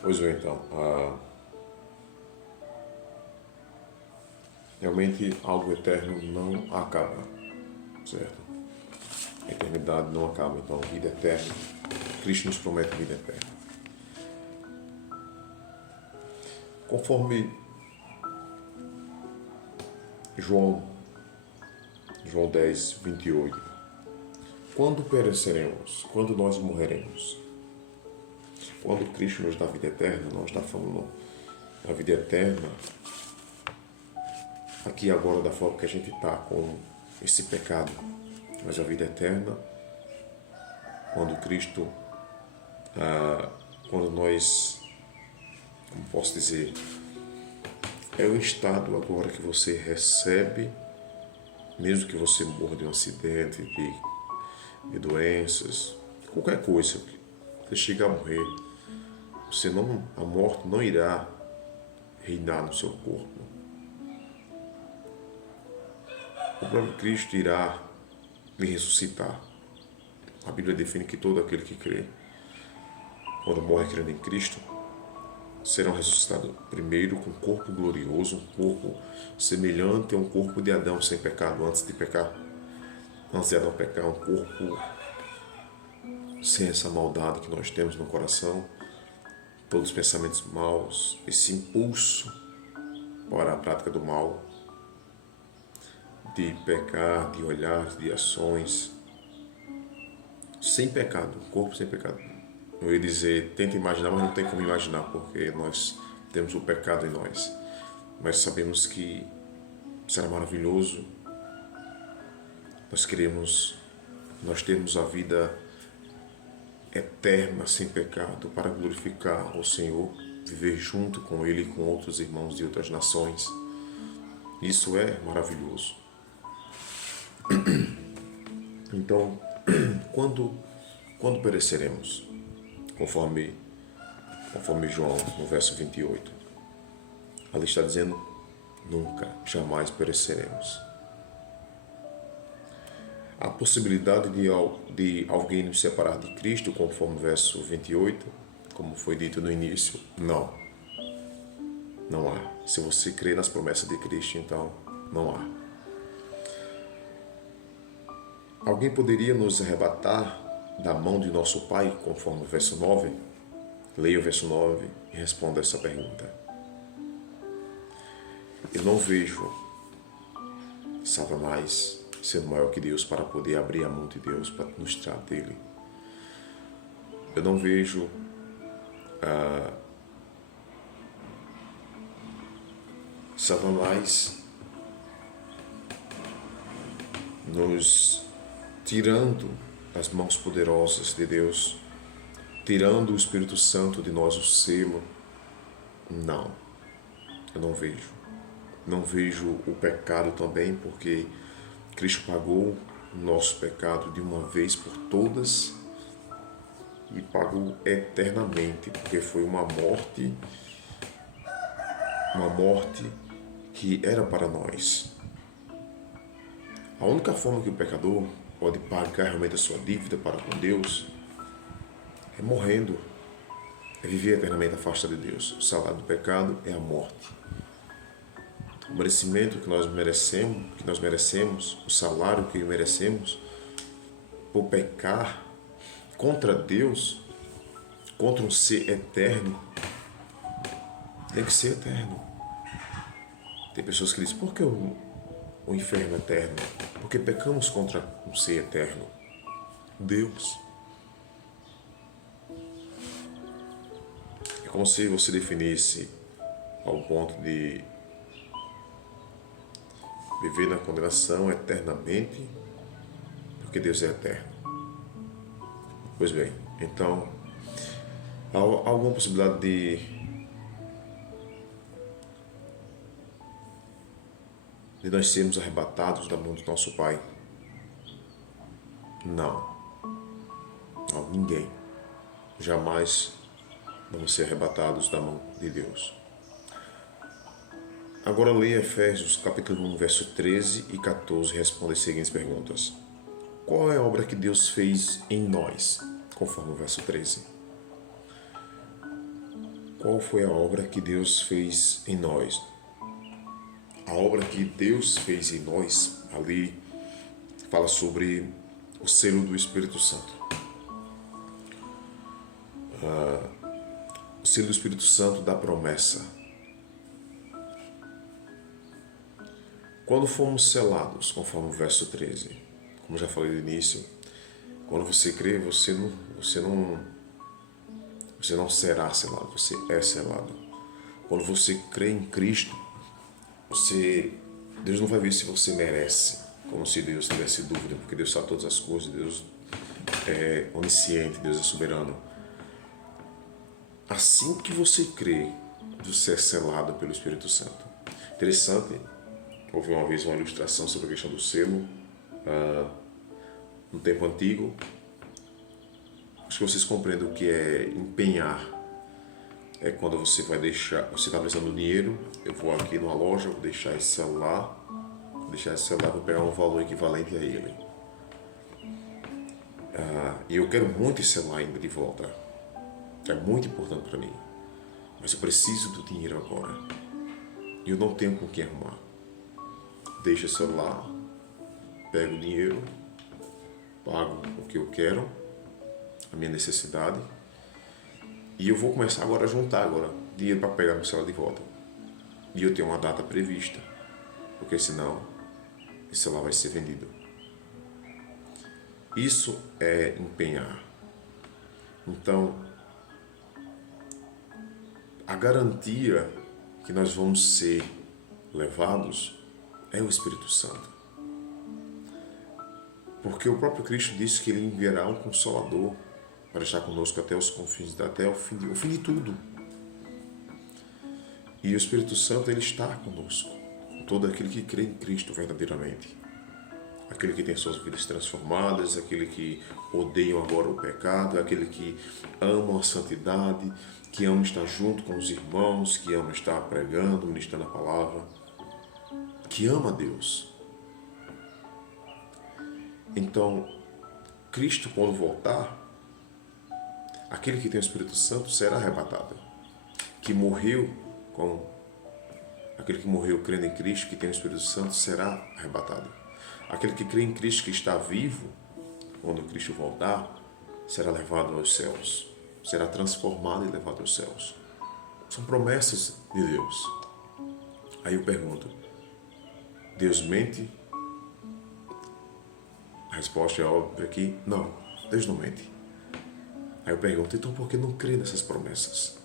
Pois bem, então, realmente algo eterno não acaba, certo? A eternidade não acaba, então vida eterna, Cristo nos promete vida eterna. Conforme João 10, 28, quando pereceremos? Quando nós morreremos? Quando Cristo nos dá vida eterna, não está falando a vida eterna aqui agora da forma que a gente está com esse pecado, mas a vida eterna quando Cristo, quando nós, como posso dizer, é o estado agora que você recebe, mesmo que você morra de um acidente, de doenças, qualquer coisa, você chega a morrer, a morte não irá reinar no seu corpo. O próprio Cristo irá lhe ressuscitar. A Bíblia define que todo aquele que crê, quando morre crendo em Cristo, serão ressuscitados primeiro com um corpo glorioso, um corpo semelhante a um corpo de Adão sem pecado, antes de pecar. Antes de Adão pecar, um corpo sem essa maldade que nós temos no coração, todos os pensamentos maus, esse impulso para a prática do mal, de pecar, de olhar, de ações, sem pecado, um corpo sem pecado. Eu ia dizer, tenta imaginar, mas não tem como imaginar, porque nós temos o pecado em nós. Mas sabemos que será maravilhoso. Nós temos a vida eterna, sem pecado, para glorificar o Senhor, viver junto com Ele e com outros irmãos de outras nações. Isso é maravilhoso. Então, quando pereceremos? Conforme João, no verso 28. Ali está dizendo, nunca, jamais pereceremos. A possibilidade de alguém nos separar de Cristo, conforme o verso 28, como foi dito no início, não. Não há. Se você crê nas promessas de Cristo, então não há. Alguém poderia nos arrebatar da mão de nosso Pai, conforme o verso 9? Leia o verso 9 e responda essa pergunta. Eu não vejo Satanás sendo maior que Deus para poder abrir a mão de Deus para nos tirar dele. Eu não vejo Satanás nos tirando as mãos poderosas de Deus, tirando o Espírito Santo de nós, o selo. Não, eu não vejo. Não vejo o pecado também, porque Cristo pagou o nosso pecado de uma vez por todas e pagou eternamente, porque foi uma morte que era para nós. A única forma que o pecador pode pagar realmente a sua dívida para com Deus é morrendo, é viver eternamente afastado de Deus. O salário do pecado é a morte. O merecimento que nós merecemos, o salário que merecemos por pecar contra Deus, contra um ser eterno, tem que ser eterno. Tem pessoas que dizem, por que o inferno é eterno? Porque pecamos contra um ser eterno, Deus. É como se você definisse ao ponto de viver na condenação eternamente, porque Deus é eterno. Pois bem, então, há alguma possibilidade de nós sermos arrebatados da mão do nosso Pai? Não. Não, ninguém. Jamais vamos ser arrebatados da mão de Deus. Agora leia Efésios capítulo 1, verso 13 e 14 e responda as seguintes perguntas. Qual é a obra que Deus fez em nós? Conforme o verso 13. qual foi a obra que Deus fez em nós. A obra que Deus fez em nós, ali, fala sobre o selo do Espírito Santo. O selo do Espírito Santo da promessa. Quando fomos selados, conforme o verso 13, como já falei no início, quando você crê, você não será selado, você é selado. Quando você crê em Cristo, Deus não vai ver se você merece, como se Deus tivesse dúvida, porque Deus sabe todas as coisas, Deus é onisciente, Deus é soberano. Assim que você crê, você é selado pelo Espírito Santo. Interessante, houve uma vez uma ilustração sobre a questão do selo, no tempo antigo. Acho que vocês compreendem o que é empenhar. É quando você vai deixar, você está precisando de dinheiro, eu vou aqui numa loja, vou deixar esse celular, vou pegar um valor equivalente a ele. E eu quero muito esse celular ainda de volta. É muito importante para mim. Mas eu preciso do dinheiro agora. E eu não tenho com quem arrumar. Deixo o celular, pego o dinheiro, pago o que eu quero, a minha necessidade, e eu vou começar agora a juntar dinheiro para pegar meu celular de volta. E eu tenho uma data prevista, porque senão esse celular vai ser vendido. Isso é empenhar. Então, a garantia que nós vamos ser levados é o Espírito Santo. Porque o próprio Cristo disse que Ele enviará um Consolador para estar conosco até os confins, até o fim de tudo. E o Espírito Santo, Ele está conosco, com todo aquele que crê em Cristo verdadeiramente. Aquele que tem suas vidas transformadas, aquele que odeiam agora o pecado, aquele que ama a santidade, que ama estar junto com os irmãos, que ama estar pregando, ministrando a palavra, que ama a Deus. Então, Cristo, quando voltar, aquele que tem o Espírito Santo será arrebatado. Aquele que morreu crendo em Cristo, que tem o Espírito Santo, será arrebatado. Aquele que crê em Cristo, que está vivo, quando Cristo voltar, será levado aos céus. Será transformado e levado aos céus. São promessas de Deus. Aí eu pergunto, Deus mente? A resposta é óbvia que não, Deus não mente. Aí eu pergunto, então por que não crê nessas promessas?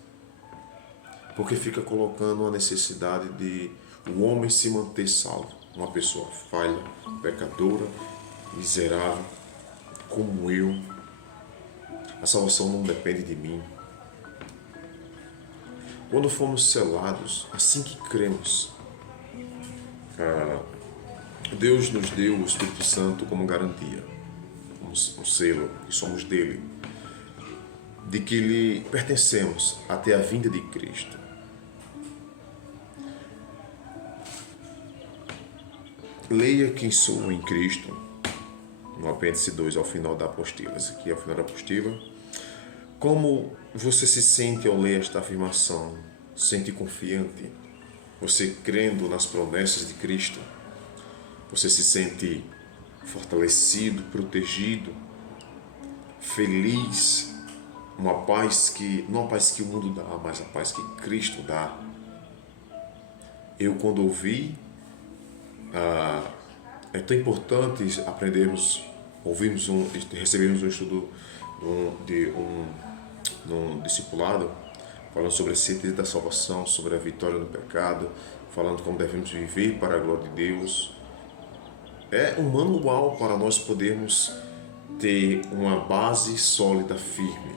Porque fica colocando a necessidade de o homem se manter salvo. Uma pessoa falha, pecadora, miserável, como eu. A salvação não depende de mim. Quando fomos selados, assim que cremos, Deus nos deu o Espírito Santo como garantia, como um selo, que somos dele, de que lhe pertencemos até a vinda de Cristo. Leia quem sou em Cristo, no apêndice 2, ao final da apostila. Esse aqui é o final da apostila. Como você se sente ao ler esta afirmação? Sente confiante? Você crendo nas promessas de Cristo? Você se sente fortalecido, protegido, feliz? Uma paz que, não a paz que o mundo dá, mas a paz que Cristo dá. Eu, quando ouvi, é tão importante recebermos um estudo de um discipulado, falando sobre a certeza da salvação, sobre a vitória no pecado, falando como devemos viver para a glória de Deus. É um manual para nós podermos ter uma base sólida, firme,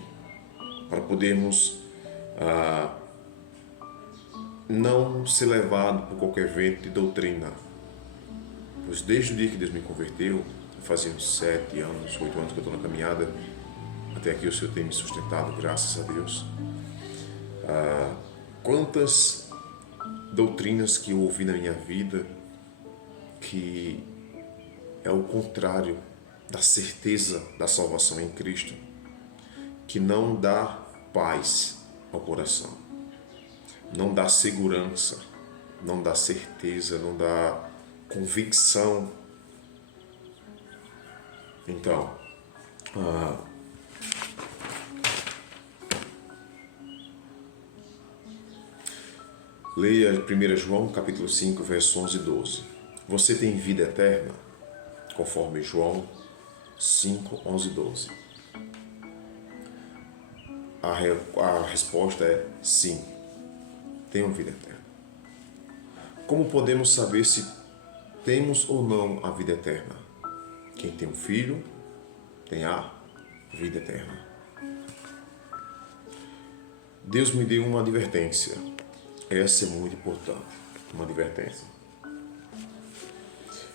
para podermos não ser levado por qualquer vento de doutrina. Pois desde o dia que Deus me converteu, fazia uns 7 anos, 8 anos que eu estou na caminhada, até aqui o Senhor tem me sustentado, graças a Deus. Quantas doutrinas que eu ouvi na minha vida que é o contrário da certeza da salvação em Cristo, que não dá paz ao coração. não dá segurança, não dá certeza, não dá convicção. Então, leia 1 João capítulo 5, versos 11 e 12. Você tem vida eterna? Conforme João 5, 11 e 12. A resposta é sim, tenho vida eterna. Como podemos saber se temos ou não a vida eterna? Quem tem um filho tem a vida eterna. Deus me deu uma advertência. Essa é muito importante, uma advertência.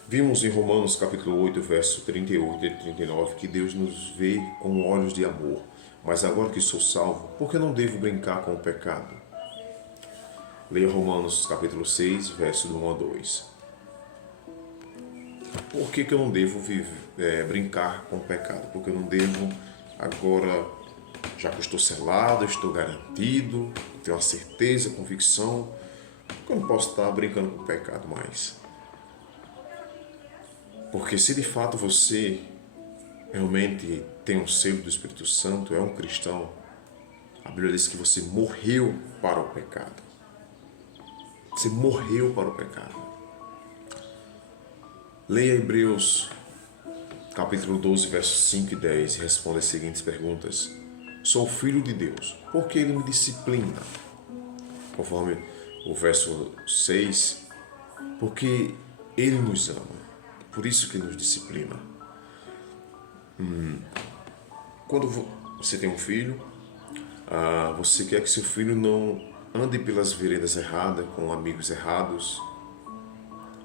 Vimos em Romanos capítulo 8, verso 38 e 39, que Deus nos vê com olhos de amor. Mas agora que sou salvo, por que não devo brincar com o pecado? Leia Romanos capítulo 6, verso do 1 a 2. Por que eu não devo brincar com o pecado? Porque eu não devo agora, já que eu estou selado, estou garantido, tenho uma certeza, convicção, porque eu não posso estar brincando com o pecado mais. Porque se de fato você realmente tem um selo do Espírito Santo, é um cristão, a Bíblia diz que você morreu para o pecado. Você morreu para o pecado. Leia Hebreus capítulo 12, versos 5 e 10 e responda as seguintes perguntas. Sou filho de Deus, por que Ele me disciplina? Conforme o verso 6, porque Ele nos ama, por isso que Ele nos disciplina. Quando você tem um filho, você quer que seu filho não ande pelas veredas erradas, com amigos errados,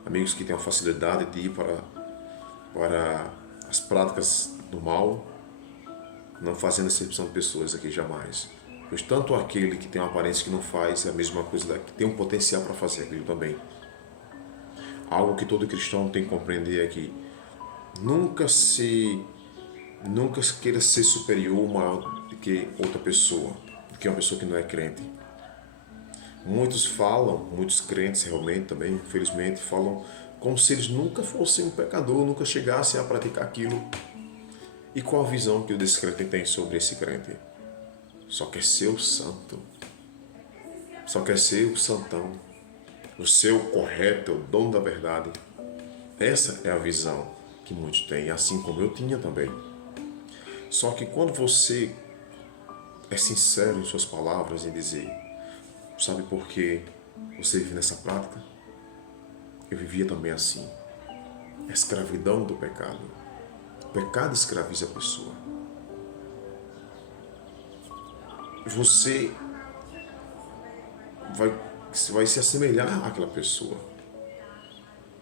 amigos que tenham facilidade de ir para as práticas do mal, não fazendo acepção de pessoas aqui jamais. Pois tanto aquele que tem uma aparência que não faz é a mesma coisa que tem um potencial para fazer aquilo também. Algo que todo cristão tem que compreender é que nunca queira ser superior ou maior do que outra pessoa, do que uma pessoa que não é crente. Muitos crentes realmente também, infelizmente, falam como se eles nunca fossem um pecador, nunca chegassem a praticar aquilo. E qual a visão que o descrente tem sobre esse crente? Só quer ser o santo. Só quer ser o santão. O seu correto, o dono da verdade. Essa é a visão que muitos têm, assim como eu tinha também. Só que quando você é sincero em suas palavras em dizer, sabe por que você vive nessa prática? Eu vivia também assim. A escravidão do pecado. O pecado escraviza a pessoa. Você vai se assemelhar àquela pessoa.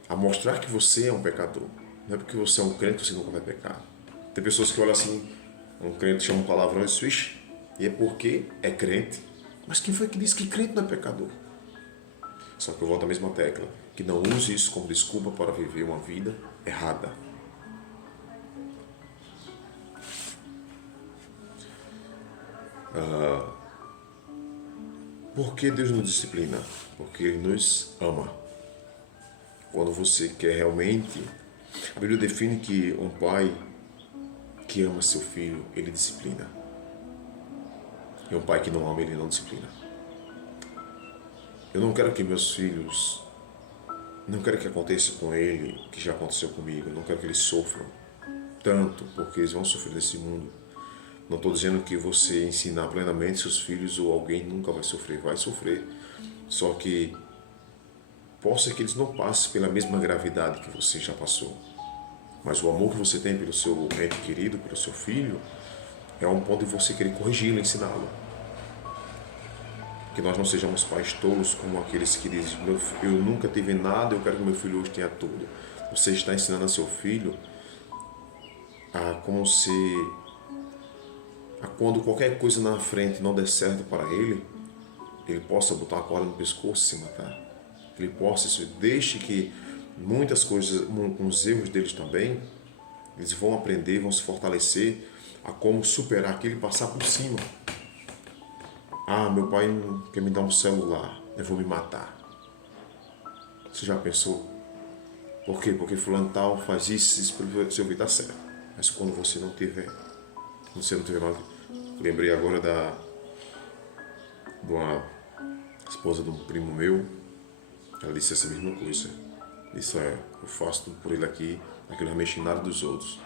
A mostrar que você é um pecador. Não é porque você é um crente que você nunca vai pecar. Tem pessoas que olham assim, um crente chama um palavrão e diz, e é porque é crente. Mas quem foi que disse que crente não é pecador? Só que eu volto à mesma tecla, que não use isso como desculpa para viver uma vida errada. Por que Deus nos disciplina? Porque Ele nos ama. Quando você quer realmente... A Bíblia define que um pai que ama seu filho, ele disciplina. E um pai que não ama, ele não disciplina. Eu não quero que meus filhos... Não quero que aconteça com ele o que já aconteceu comigo. Eu não quero que eles sofram tanto, porque eles vão sofrer nesse mundo. Não estou dizendo que você ensinar plenamente seus filhos ou alguém nunca vai sofrer. Só que possa que eles não passem pela mesma gravidade que você já passou. Mas o amor que você tem pelo seu ente querido, pelo seu filho, é um ponto de você querer corrigi-lo, ensiná-lo. Que nós não sejamos pais tolos como aqueles que dizem, eu nunca tive nada, eu quero que meu filho hoje tenha tudo. Você está ensinando a seu filho a como se... Quando qualquer coisa na frente não der certo para ele possa botar a corda no pescoço e se matar. Ele possa, deixe que muitas coisas, com os erros deles também, eles vão aprender, vão se fortalecer a como superar aquilo e passar por cima. Meu pai quer me dar um celular. eu vou me matar. Você já pensou? Por quê? Porque fulano tal faz isso para você ouvir, tá certo. Mas quando você não tiver mais... Lembrei agora de uma esposa de um primo meu, ela disse essa mesma coisa. Disse, eu faço tudo por ele aqui, aquilo não mexe em nada dos outros.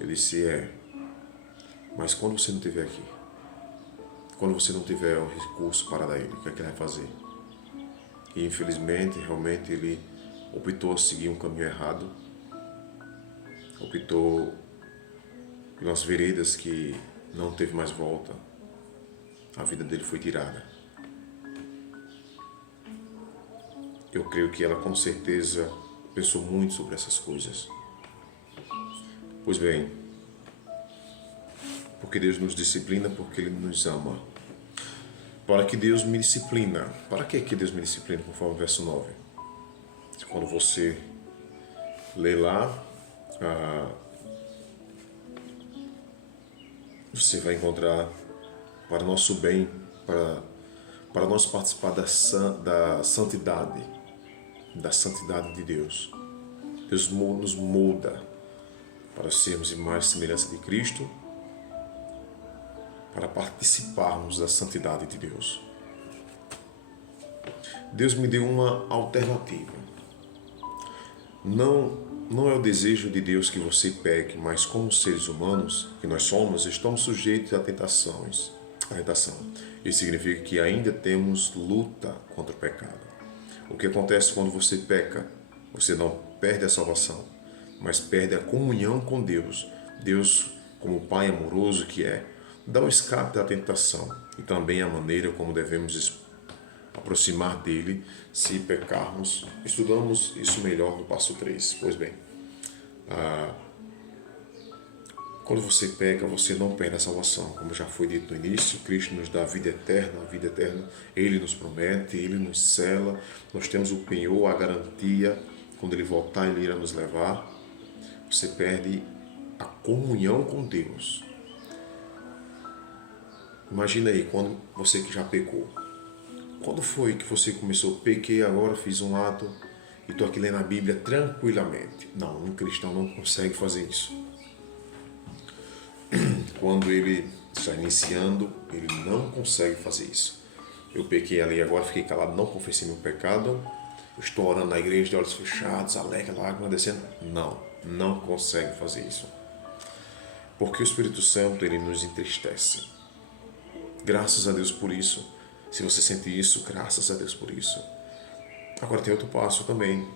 Eu disse, mas quando você não estiver aqui, quando você não tiver um recurso para dar a ele, o que é que ele vai fazer? E infelizmente, realmente, ele optou a seguir um caminho errado, optou pelas veredas que não teve mais volta, a vida dele foi tirada. Eu creio que ela com certeza pensou muito sobre essas coisas. Pois bem, porque Deus nos disciplina, porque Ele nos ama. Para que Deus me disciplina? Para que Deus me disciplina, conforme o verso 9? Quando você lê lá, você vai encontrar para nosso bem, para nós participar da santidade de Deus. Deus nos molda para sermos imagem e semelhança de Cristo, para participarmos da santidade de Deus. Deus me deu uma alternativa. Não é o desejo de Deus que você peque, mas como seres humanos que nós somos, estamos sujeitos a tentação. Isso significa que ainda temos luta contra o pecado. O que acontece quando você peca? Você não perde a salvação, mas perde a comunhão com Deus. Deus, como Pai amoroso que é, dá o escape da tentação e também a maneira como devemos aproximar dele se pecarmos. Estudamos isso melhor no passo 3. Pois bem, quando você peca, você não perde a salvação. Como já foi dito no início, Cristo nos dá a vida eterna, Ele nos promete, Ele nos sela, nós temos o penhor, a garantia, quando Ele voltar, Ele irá nos levar. Você perde a comunhão com Deus. Imagina aí, quando você que já pecou. Quando foi que você começou? Pequei agora, fiz um ato e estou aqui lendo a Bíblia tranquilamente. Não, um cristão não consegue fazer isso. Quando ele está iniciando, ele não consegue fazer isso. Eu pequei ali agora, fiquei calado, não confessei meu pecado. Eu estou orando na igreja de olhos fechados, alegre, lágrima descendo. Não consegue fazer isso. Porque o Espírito Santo, ele nos entristece. Graças a Deus por isso. Se você sente isso, graças a Deus por isso. Agora tem outro passo também.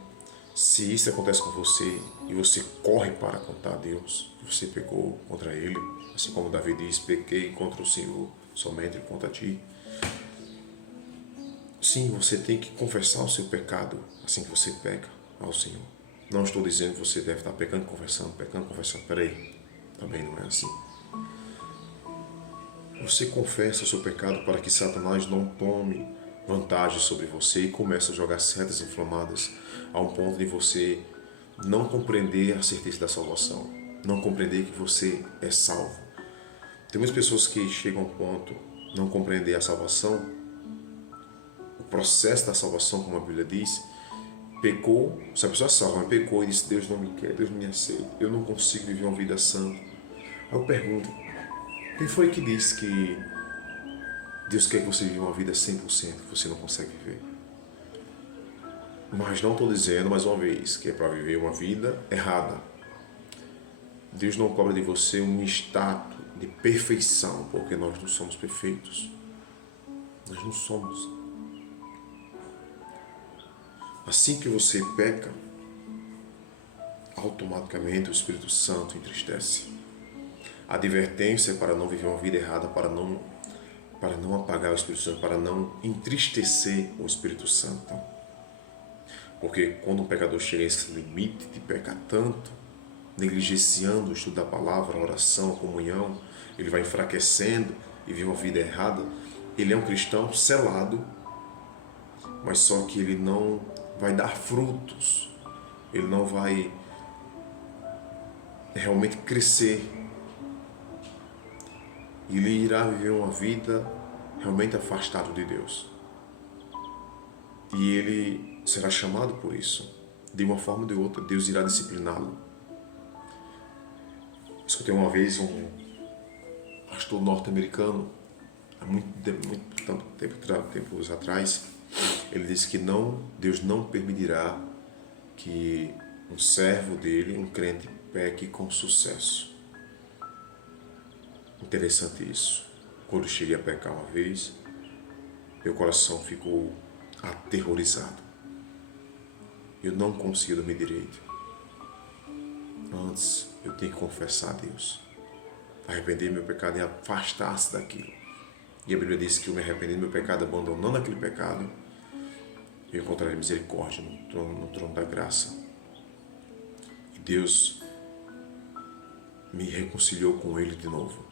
Se isso acontece com você e você corre para contar a Deus que você pecou contra Ele, assim como Davi diz, pequei contra o Senhor, somente contra ti. Sim, você tem que confessar o seu pecado assim que você peca ao Senhor. Não estou dizendo que você deve estar pecando, confessando. Peraí, também não é assim. Você confessa o seu pecado para que Satanás não tome vantagem sobre você e comece a jogar setas inflamadas a um ponto de você não compreender a certeza da salvação, não compreender que você é salvo. Tem muitas pessoas que chegam a um ponto de não compreender a salvação, o processo da salvação, como a Bíblia diz. Pecou, se a pessoa é salva, mas pecou e disse, Deus não me quer, Deus não me aceita, eu não consigo viver uma vida santa. Aí eu pergunto, quem foi que disse que Deus quer que você viva uma vida 100% que você não consegue viver? Mas não estou dizendo, mais uma vez, que é para viver uma vida errada. Deus não cobra de você um status de perfeição, porque nós não somos perfeitos. Nós não somos. Assim que você peca, automaticamente o Espírito Santo entristece. A advertência é para não viver uma vida errada, para não apagar o Espírito Santo, para não entristecer o Espírito Santo. Porque quando um pecador chega a esse limite de pecar tanto, negligenciando o estudo da palavra, a oração, a comunhão, ele vai enfraquecendo e vive uma vida errada. Ele é um cristão selado, mas só que ele não vai dar frutos, ele não vai realmente crescer. Ele irá viver uma vida realmente afastado de Deus. e ele será chamado por isso. De uma forma ou de outra, Deus irá discipliná-lo. Escutei uma vez um pastor norte-americano, há tempos atrás, ele disse que Deus não permitirá que um servo dele, um crente, peque com sucesso. Interessante isso. Quando eu cheguei a pecar uma vez, meu coração ficou aterrorizado. Eu não consigo dormir direito. Antes, eu tenho que confessar a Deus, arrepender meu pecado e afastar-se daquilo. E a Bíblia diz que eu me arrependi do meu pecado, abandonando aquele pecado, eu encontrarei misericórdia no trono da graça. E Deus me reconciliou com Ele de novo.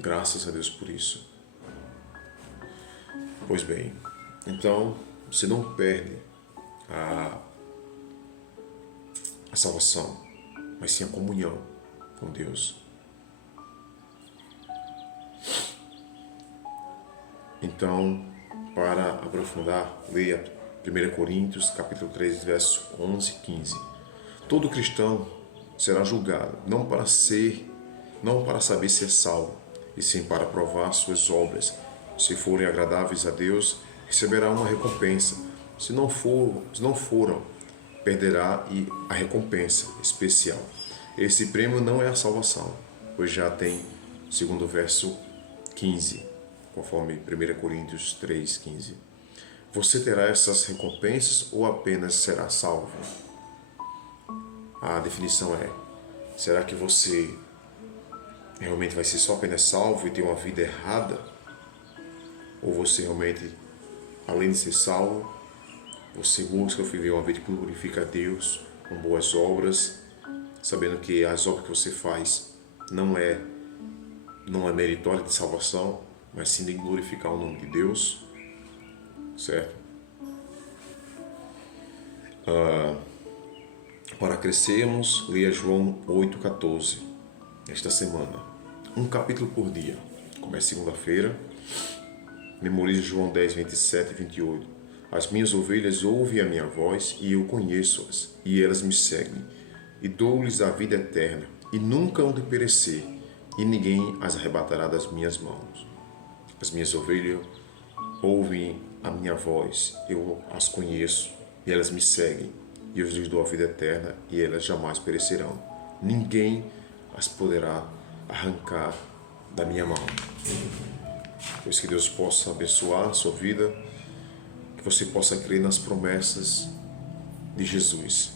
Graças a Deus por isso. Pois bem, então você não perde a salvação, mas sim a comunhão com Deus. Então, para aprofundar, leia 1 Coríntios, capítulo 3, versos 11 e 15. Todo cristão será julgado, não para saber se é salvo, e sim para provar suas obras. Se forem agradáveis a Deus, receberá uma recompensa. Se não foram, perderá a recompensa especial. Esse prêmio não é a salvação, pois já tem, segundo o verso 15, conforme 1 Coríntios 3, 15. Você terá essas recompensas ou apenas será salvo? A definição é: será que você realmente vai ser só apenas salvo e ter uma vida errada? Ou você realmente, além de ser salvo, você busca viver uma vida que glorifica a Deus, com boas obras, sabendo que as obras que você faz não é meritória de salvação, mas sim de glorificar o nome de Deus, certo? Para crescermos, leia João 8,14 esta semana. Um capítulo por dia. Comece segunda-feira. Memorize João 10, 27 e 28. As minhas ovelhas ouvem a minha voz e eu conheço-as, e elas me seguem. E dou-lhes a vida eterna, e nunca hão de perecer, e ninguém as arrebatará das minhas mãos. As minhas ovelhas ouvem a minha voz, eu as conheço, e elas me seguem, e eu lhes dou a vida eterna, e elas jamais perecerão. Ninguém as poderá arrancar da minha mão. Pois que Deus possa abençoar a sua vida, que você possa crer nas promessas de Jesus.